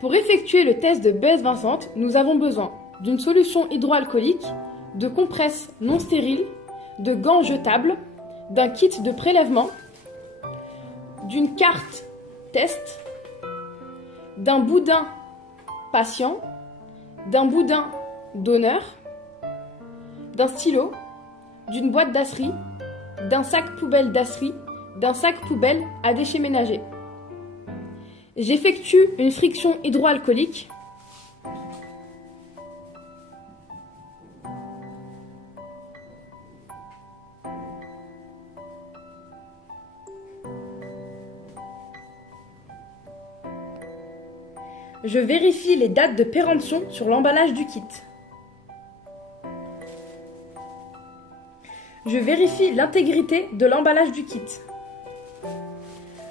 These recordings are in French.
Pour effectuer le test de Bess-Vincent, nous avons besoin d'une solution hydroalcoolique, de compresses non stériles, de gants jetables, d'un kit de prélèvement, d'une carte test, d'un boudin patient, d'un boudin donneur, d'un stylo, d'une boîte d'asserie, d'un sac poubelle d'asserie, d'un sac poubelle à déchets ménagers. J'effectue une friction hydroalcoolique. Je vérifie les dates de péremption sur l'emballage du kit. Je vérifie l'intégrité de l'emballage du kit.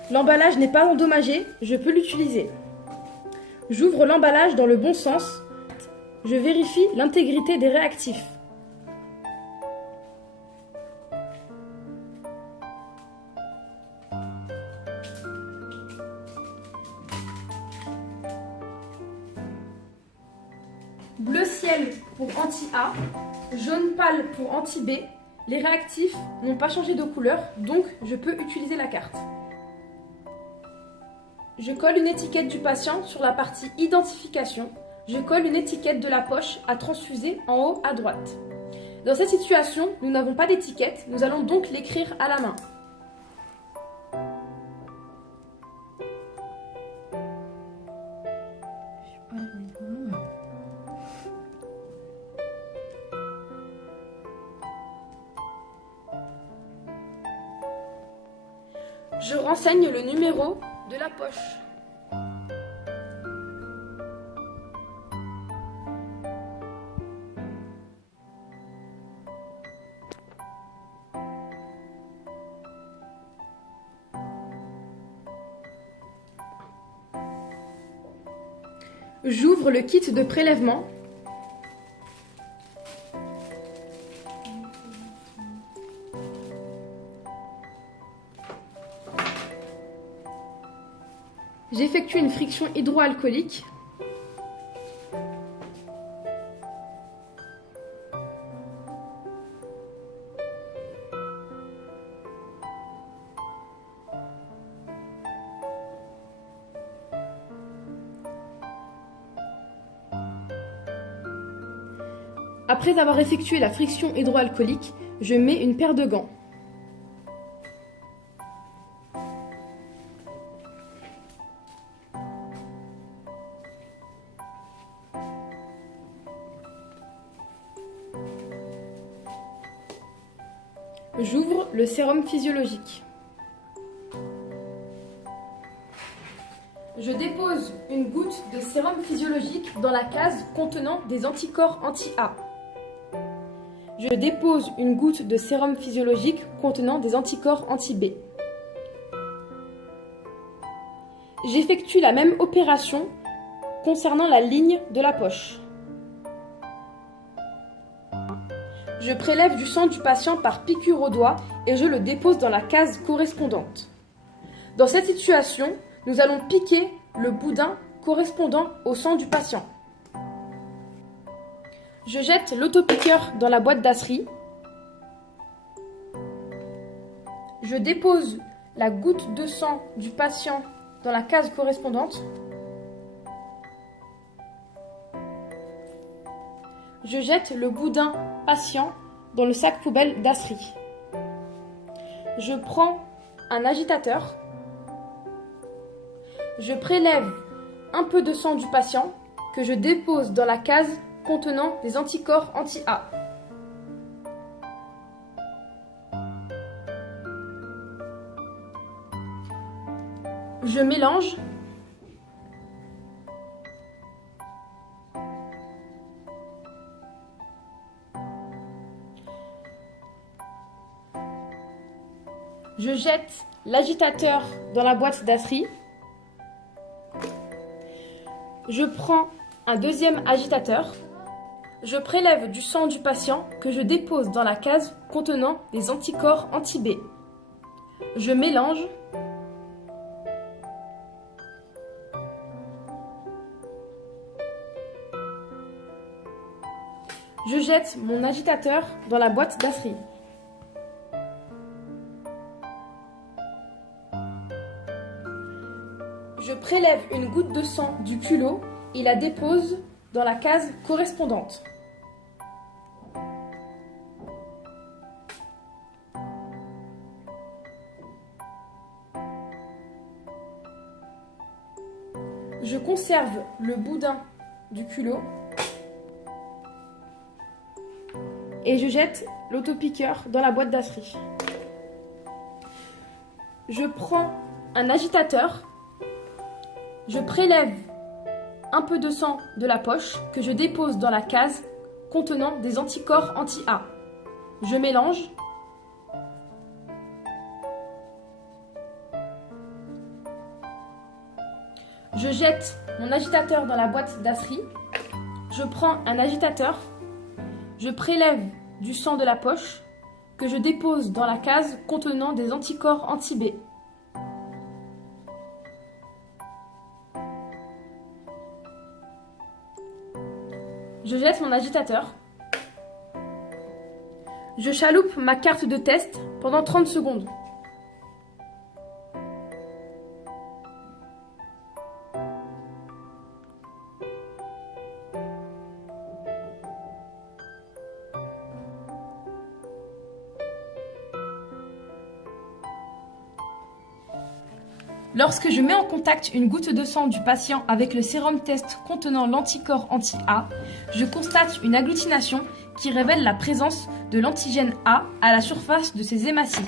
L'emballage n'est pas endommagé, je peux l'utiliser. J'ouvre l'emballage dans le bon sens. Je vérifie l'intégrité des réactifs. Bleu ciel pour anti-A, jaune pâle pour anti-B. Les réactifs n'ont pas changé de couleur, donc je peux utiliser la carte. Je colle une étiquette du patient sur la partie identification. Je colle une étiquette de la poche à transfuser en haut à droite. Dans cette situation, nous n'avons pas d'étiquette, nous allons donc l'écrire à la main. Je renseigne le numéro de la poche. J'ouvre le kit de prélèvement. J'effectue une friction hydroalcoolique. Après avoir effectué la friction hydroalcoolique, je mets une paire de gants. J'ouvre le sérum physiologique. Je dépose une goutte de sérum physiologique dans la case contenant des anticorps anti-A. Je dépose une goutte de sérum physiologique contenant des anticorps anti-B. J'effectue la même opération concernant la ligne de la poche. Je prélève du sang du patient par piqûre au doigt et je le dépose dans la case correspondante. Dans cette situation, nous allons piquer le boudin correspondant au sang du patient. Je jette l'autopiqueur dans la boîte d'asserie. Je dépose la goutte de sang du patient dans la case correspondante. Je jette le boudin patient dans le sac poubelle d'asserie. Je prends un agitateur. Je prélève un peu de sang du patient que je dépose dans la case contenant des anticorps anti-A. Je mélange. Je jette l'agitateur dans la boîte d'asserie. Je prends un deuxième agitateur. Je prélève du sang du patient que je dépose dans la case contenant des anticorps anti-B. Je mélange. Je jette mon agitateur dans la boîte d'Asri. Je prélève une goutte de sang du culot et la dépose dans la case correspondante. Je conserve le boudin du culot et je jette l'autopiqueur dans la boîte d'Asri. Je prends un agitateur, je prélève un peu de sang de la poche que je dépose dans la case contenant des anticorps anti-A. Je mélange. Je jette mon agitateur dans la boîte d'Asri. Je prends un agitateur. Je prélève du sang de la poche que je dépose dans la case contenant des anticorps anti-B. Je jette mon agitateur. Je chaloupe ma carte de test pendant 30 secondes. Lorsque je mets en contact une goutte de sang du patient avec le sérum test contenant l'anticorps anti-A, je constate une agglutination qui révèle la présence de l'antigène A à la surface de ces hématies.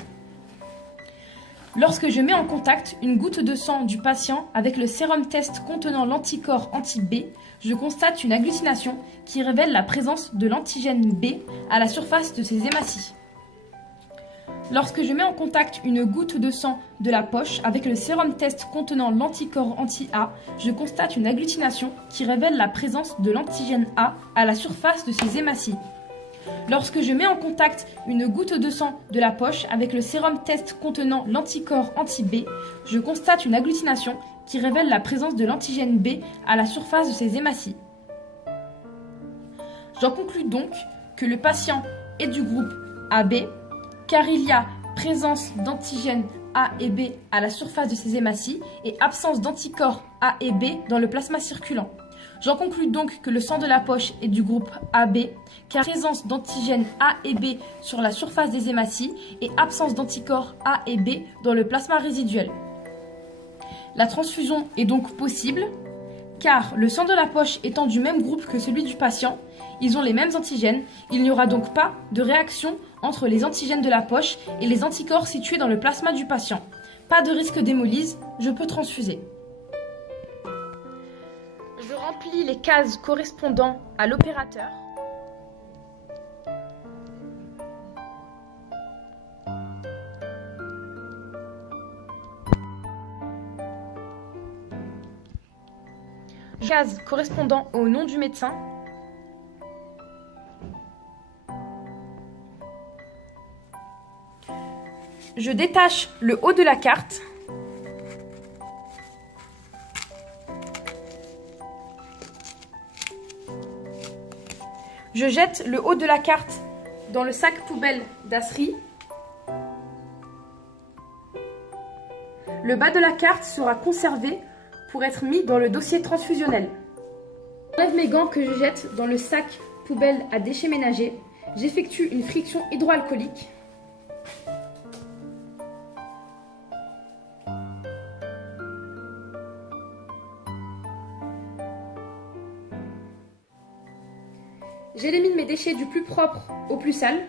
Lorsque je mets en contact une goutte de sang du patient avec le sérum test contenant l'anticorps anti-B, je constate une agglutination qui révèle la présence de l'antigène B à la surface de ces hématies. Lorsque je mets en contact une goutte de sang de la poche avec le sérum test contenant l'anticorps anti-A, je constate une agglutination qui révèle la présence de l'antigène A à la surface de ces hématies. Lorsque je mets en contact une goutte de sang de la poche avec le sérum test contenant l'anticorps anti-B, je constate une agglutination qui révèle la présence de l'antigène B à la surface de ces hématies. J'en conclus donc que le patient est du groupe AB, car il y a présence d'antigènes A et B à la surface de ces hématies et absence d'anticorps A et B dans le plasma circulant. J'en conclus donc que le sang de la poche est du groupe AB, car présence d'antigènes A et B sur la surface des hématies et absence d'anticorps A et B dans le plasma résiduel. La transfusion est donc possible, car le sang de la poche étant du même groupe que celui du patient, ils ont les mêmes antigènes, il n'y aura donc pas de réaction entre les antigènes de la poche et les anticorps situés dans le plasma du patient. Pas de risque d'hémolyse, je peux transfuser. Je remplis les cases correspondant à l'opérateur. Case correspondant au nom du médecin. Je détache le haut de la carte. Je jette le haut de la carte dans le sac poubelle d'Asri. Le bas de la carte sera conservé pour être mis dans le dossier transfusionnel. J'enlève mes gants que je jette dans le sac poubelle à déchets ménagers. J'effectue une friction hydroalcoolique. J'élimine mes déchets du plus propre au plus sale.